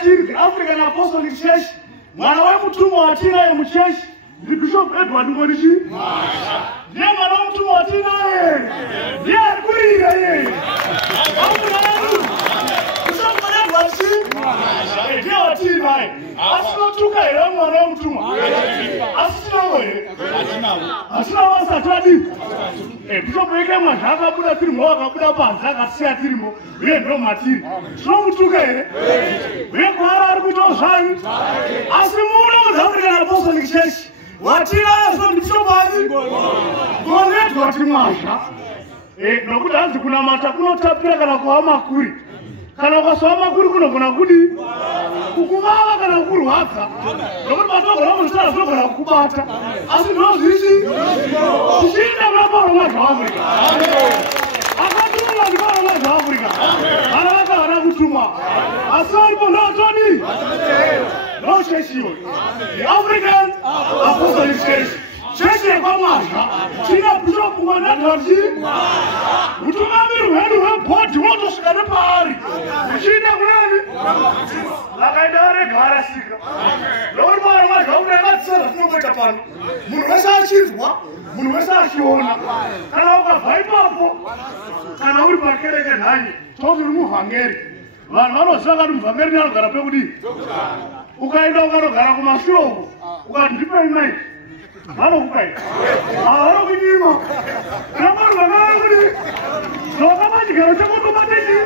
Church, the African Apostolic Church, mwana wa mtumwa wa China ya mcheshi, ni Bishop Edward Ngonishi. Ndiye mwana wa mtumwa wa China yeye. Ndiye alikuwa yeye. Bishop Edward Ngonishi. Ndiye wa China yeye. Asinotuka yeye mwana wa mtumwa. Asinawo yeye. Asinawo satadi. Bishop Eke mwashaka buda tirimo akabuda panza akasiya tirimo. Yeye ndo matiri. Sinomutuka yeye. Yeye kwara ari kutozvani. Asimuno African Apostolic Church. Watina yazo ndishobani. Ngonetu watimwasha. Nokuti hanzi kuna mata kunotapira kana kuhama kuri. Kana ukasoma kuri kunogona kudi. Kukuvava kana kurwadza. Nokuti matogona muzvitara zvinogona kukubata. Asi ndozvisi. Tichinda muna mwana zvaAfrica. Akatumwa ndi mwana zvaAfrica. Vana vakavana kutumwa. Asi varipo ndotoni. No church here. The African Apostolic Church. Church yekwamwazha. China Bishop Mwanadzi. Utungamiri hwedu hwebhodi wotosvika nepari. Uchida kunani? Vakaenda regara sika. Lori mwana mwazha unengatsara zvinongoita pano. Munhu wese achinzwa, munhu wese achiona. Kana ukabva ipapo, kana uri pakereke nhanyi, toti uri muVhangeri. Vanhu vanoziva kuti muVhangeri ndiye anogara pekudii? Ukaenda ukanogara kumashogo, ukati ndipei nai. Vanokukaita. Vanokunyima. Navanhu vakavakudi. Zvakapa chigaro chakotobatechi.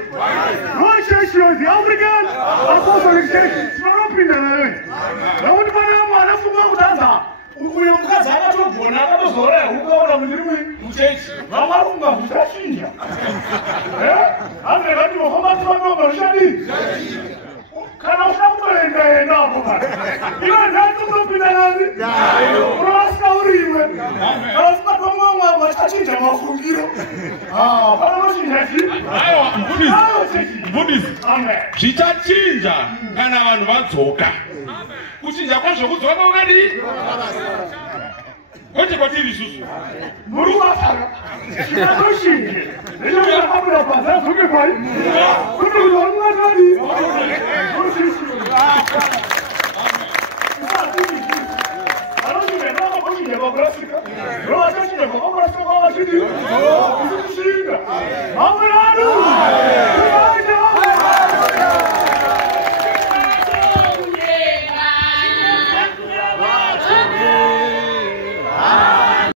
No church here, the African Apostolic Church. Tinonopinda nayo. Nokuti pane vamwe vanofunga kuti aza. Uyo mukadzi akatogona akatozora ukaona mundiri muchechi. Vamwe vari kunga zvichachinja. Handre kuti vafamba tivanonga zvishadii. Kana usha kutoenda hapo bana. Iwe ndati kunopinda nani? Unawasika urimwe. Kana usipatomwa wachachinja mafungiro. Pana machinja chi? Mbudisi. Zvichachinja kana vanhu vadzoka. Kuchinja kwazvo kudzoka kwakadii? Kwete kwatiri isusu. Muri kuvatara. Chinatoshinje. Ndizvo zvakabuda basa adzoke kwai. Kuti unoona nani? Vamos lá,